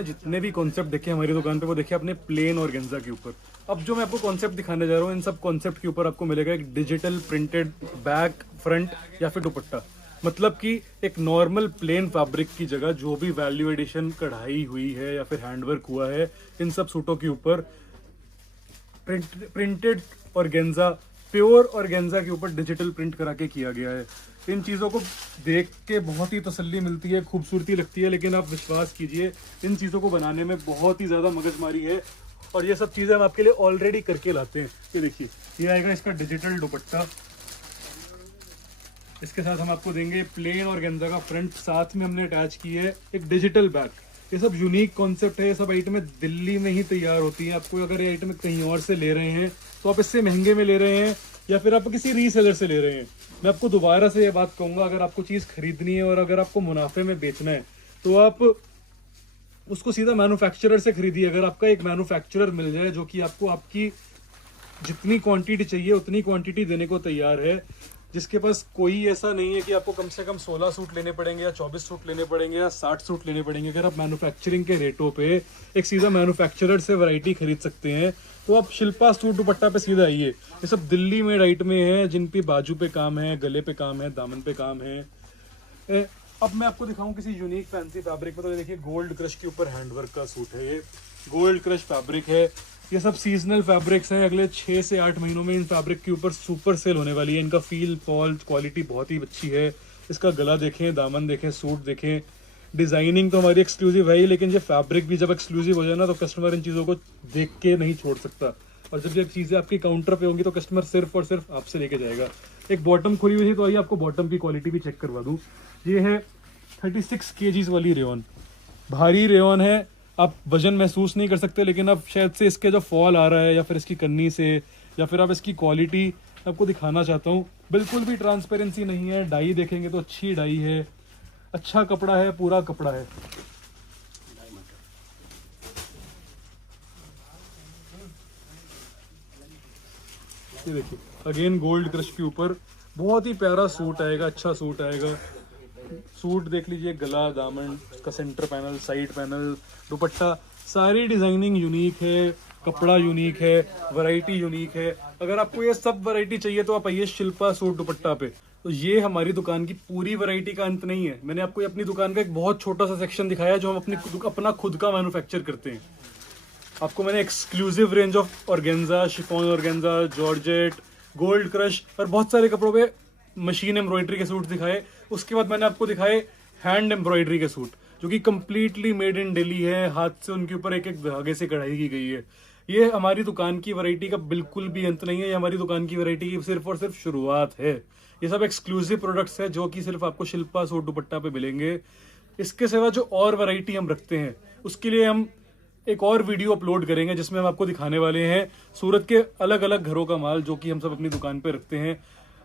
जितने भी कॉन्सेप्ट देखे हमारी दुकान पे वो देखिए अपने प्लेन और गेंजा के ऊपर। अब जो मैं आपको कॉन्सेप्ट दिखाने जा रहा हूँ, इन सब कॉन्सेप्ट के ऊपर आपको मिलेगा एक डिजिटल प्रिंटेड बैक, फ्रंट या फिर दुपट्टा। मतलब कि एक नॉर्मल प्लेन फैब्रिक की जगह जो भी वैल्यू एडिशन कढ़ाई हुई है या फिर हैंडवर्क हुआ है, इन सब सूटों के ऊपर प्रिंटेड और गेंजा, प्योर और गेंजा के ऊपर डिजिटल प्रिंट करा के किया गया है। इन चीज़ों को देख के बहुत ही तसल्ली मिलती है, खूबसूरती लगती है, लेकिन आप विश्वास कीजिए इन चीज़ों को बनाने में बहुत ही ज़्यादा मगजमारी है, और ये सब चीज़ें हम आपके लिए ऑलरेडी करके लाते हैं। ये देखिए ये आएगा इसका डिजिटल दुपट्टा, इसके साथ हम आपको देंगे प्लेन और गेंजा का फ्रंट, साथ में हमने अटैच की है एक डिजिटल बैक। ये सब यूनिक कॉन्सेप्ट है, ये सब आइटमें दिल्ली में ही तैयार होती हैं। आपको अगर ये आइटम कहीं और से ले रहे हैं तो आप इससे महंगे में ले रहे हैं, या फिर आप किसी रीसेलर से ले रहे हैं। मैं आपको दोबारा से ये बात कहूँगा, अगर आपको चीज़ खरीदनी है और अगर आपको मुनाफे में बेचना है तो आप उसको सीधा मैन्युफैक्चरर से खरीदिए। अगर आपका एक मैन्युफैक्चरर मिल जाए जो कि आपको आपकी जितनी क्वांटिटी चाहिए उतनी क्वांटिटी देने को तैयार है, जिसके पास कोई ऐसा नहीं है कि आपको कम से कम 16 सूट लेने पड़ेंगे या 24 सूट लेने पड़ेंगे या 60 सूट लेने पड़ेंगे। अगर आप मैन्युफैक्चरिंग के रेटों पे एक सीधा मैन्युफैक्चरर से वैरायटी खरीद सकते हैं तो आप शिल्पा सूट दुपट्टा पे सीधा आइए। ये सब दिल्ली मेड आइटमें हैं जिन पे बाजू पे काम है, गले पे काम है, दामन पे काम है। अब मैं आपको दिखाऊं किसी यूनिक फैंसी फैब्रिक में, तो देखिए गोल्ड क्रश के ऊपर हैंडवर्क का सूट है। ये गोल्ड क्रश फैब्रिक है। ये सब सीजनल फैब्रिक्स हैं, अगले 6 से 8 महीनों में इन फैब्रिक के ऊपर सुपर सेल होने वाली है। इनका फील, फॉल, क्वालिटी बहुत ही अच्छी है। इसका गला देखें, दामन देखें, सूट देखें, डिजाइनिंग तो हमारी एक्सक्लूसिव है ही, लेकिन ये फैब्रिक भी जब एक्सक्लूसिव हो जाए ना तो कस्टमर इन चीज़ों को देख के नहीं छोड़ सकता। और जब ये चीज़ें आपकी काउंटर पे होंगी तो कस्टमर सिर्फ और सिर्फ आपसे लेके जाएगा। एक बॉटम खुली हुई थी तो आइए आपको बॉटम की क्वालिटी भी चेक करवा दूँ। ये है 36 kgs वाली रेयन, भारी रेयन है, आप वजन महसूस नहीं कर सकते, लेकिन अब शायद से इसके जो फॉल आ रहा है या फिर इसकी कन्नी से या फिर आप इसकी क्वालिटी आपको दिखाना चाहता हूँ। बिल्कुल भी ट्रांसपेरेंसी नहीं है, डाई देखेंगे तो अच्छी डाई है, अच्छा कपड़ा है, पूरा कपड़ा है। ये देखिए अगेन गोल्ड क्रश के ऊपर बहुत ही प्यारा सूट आएगा, अच्छा सूट आएगा। सूट देख लीजिए, गला, दामन, उसका सेंटर पैनल, साइड पैनल, दुपट्टा, सारी डिजाइनिंग यूनिक है, कपड़ा यूनिक है, वैरायटी यूनिक है। अगर आपको ये सब वैरायटी चाहिए तो आप आइए शिल्पा सूट दुपट्टा पे। तो ये हमारी दुकान की पूरी वैरायटी का अंत नहीं है। मैंने आपको अपनी दुकान का एक बहुत छोटा सा सेक्शन दिखाया जो हम अपना खुद का मैन्युफैक्चर करते हैं। आपको मैंने exclusive range of organza, chiffon organza, georgette, gold crush और बहुत सारे कपड़ों पे मशीन एम्ब्रॉयडरी के सूट दिखाए। उसके बाद मैंने आपको दिखाए हैंड एम्ब्रॉयडरी के सूट जो कि कंप्लीटली मेड इन दिल्ली है, हाथ से उनके ऊपर एक एक धागे से कढ़ाई की गई है। ये हमारी दुकान की वैरायटी का बिल्कुल भी अंत नहीं है, ये हमारी दुकान की वैरायटी की सिर्फ और सिर्फ शुरुआत है। ये सब एक्सक्लूसिव प्रोडक्ट्स है जो कि सिर्फ आपको शिल्पा सूट दुपट्टा पे मिलेंगे। इसके सिवा जो और वैरायटी हम रखते हैं उसके लिए हम एक और वीडियो अपलोड करेंगे जिसमें हम आपको दिखाने वाले हैं सूरत के अलग अलग घरों का माल जो कि हम सब अपनी दुकान पे रखते हैं।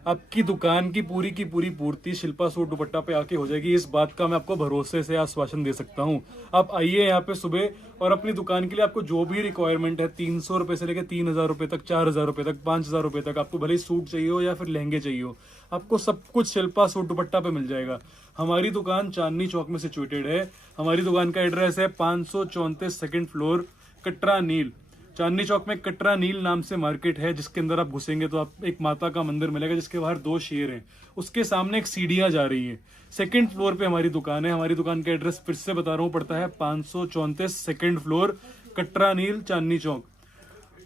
आपकी दुकान की पूरी पूर्ति शिल्पा सूट दुपट्टा पे आके हो जाएगी, इस बात का मैं आपको भरोसे से आश्वासन दे सकता हूँ। आप आइए यहाँ पे सुबह और अपनी दुकान के लिए आपको जो भी रिक्वायरमेंट है 300 रुपए से लेकर 3000 रुपए तक, 4000 रुपए तक, 5000 रुपए तक, आपको भले ही सूट चाहिए हो या फिर लहंगे चाहिए हो, आपको सब कुछ शिल्पा सूट दुपट्टा पे मिल जाएगा। हमारी दुकान चांदनी चौक में सिचुएटेड है। हमारी दुकान का एड्रेस है 534 सेकंड फ्लोर, कटरा नील। चांदनी चौक में कटरा नील नाम से मार्केट है जिसके अंदर आप घुसेंगे तो आप एक माता का मंदिर मिलेगा जिसके बाहर 2 शेर हैं, उसके सामने एक सीढ़ियां जा रही है। सेकंड फ्लोर पे हमारी दुकान है। हमारी दुकान का एड्रेस फिर से बता रहा हूँ, पड़ता है 534 सेकंड फ्लोर, कटरा नील, चांदनी चौक।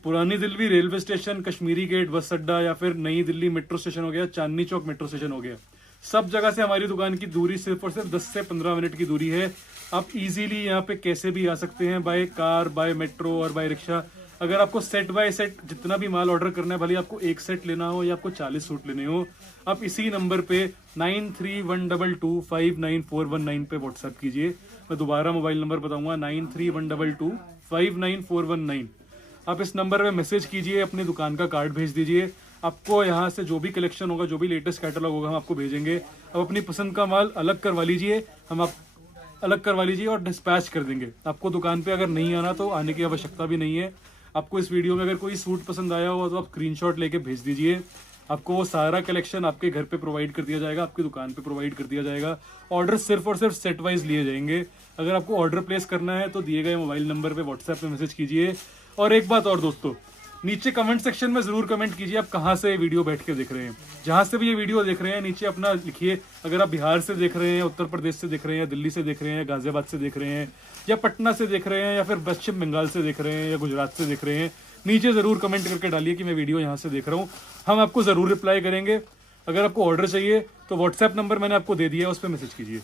पुरानी Delhi railway station, Kashmiri gate bus अड्डा या फिर नई दिल्ली मेट्रो स्टेशन हो गया, चांदनी चौक मेट्रो स्टेशन हो गया, सब जगह से हमारी दुकान की दूरी सिर्फ और सिर्फ 10 से 15 मिनट की दूरी है। आप इजीली यहाँ पे कैसे भी आ सकते हैं, बाय कार, बाय मेट्रो और बाय रिक्शा। अगर आपको सेट बाय सेट जितना भी माल ऑर्डर करना है, भले आपको एक सेट लेना हो या आपको 40 सूट लेने हो, आप इसी नंबर पे 9312259419 पे व्हाट्सएप कीजिए। मैं दोबारा मोबाइल नंबर बताऊंगा, 9312259419। आप इस नंबर पे मैसेज कीजिए, अपनी दुकान का कार्ड भेज दीजिए। आपको यहाँ से जो भी कलेक्शन होगा, जो भी लेटेस्ट कैटलॉग होगा, हम आपको भेजेंगे। अब अपनी पसंद का माल अलग करवा लीजिए, हम आप अलग करवा लीजिए और डिस्पैच कर देंगे। आपको दुकान पे अगर नहीं आना तो आने की आवश्यकता भी नहीं है। आपको इस वीडियो में अगर कोई सूट पसंद आया हो तो आप स्क्रीनशॉट लेके भेज दीजिए, आपको वो सारा कलेक्शन आपके घर पे प्रोवाइड कर दिया जाएगा, आपकी दुकान पे प्रोवाइड कर दिया जाएगा। ऑर्डर सिर्फ और सिर्फ सेट वाइज लिए जाएंगे। अगर आपको ऑर्डर प्लेस करना है तो दिए गए मोबाइल नंबर पे व्हाट्सएप पे मैसेज कीजिए। और एक बात और दोस्तों, नीचे कमेंट सेक्शन में जरूर कमेंट कीजिए आप कहाँ से वीडियो बैठ के देख रहे हैं। जहां से भी ये वीडियो देख रहे हैं नीचे अपना लिखिए। अगर आप बिहार से देख रहे हैं, उत्तर प्रदेश से देख रहे हैं, दिल्ली से देख रहे हैं, गाजियाबाद से देख रहे हैं, या पटना से देख रहे हैं, या फिर पश्चिम बंगाल से देख रहे हैं, या गुजरात से देख रहे हैं, नीचे जरूर कमेंट करके डालिए कि मैं वीडियो यहाँ से देख रहा हूँ। हम आपको जरूर रिप्लाई करेंगे। अगर आपको ऑर्डर चाहिए तो व्हाट्सएप नंबर मैंने आपको दे दिया है, उस पर मैसेज कीजिए।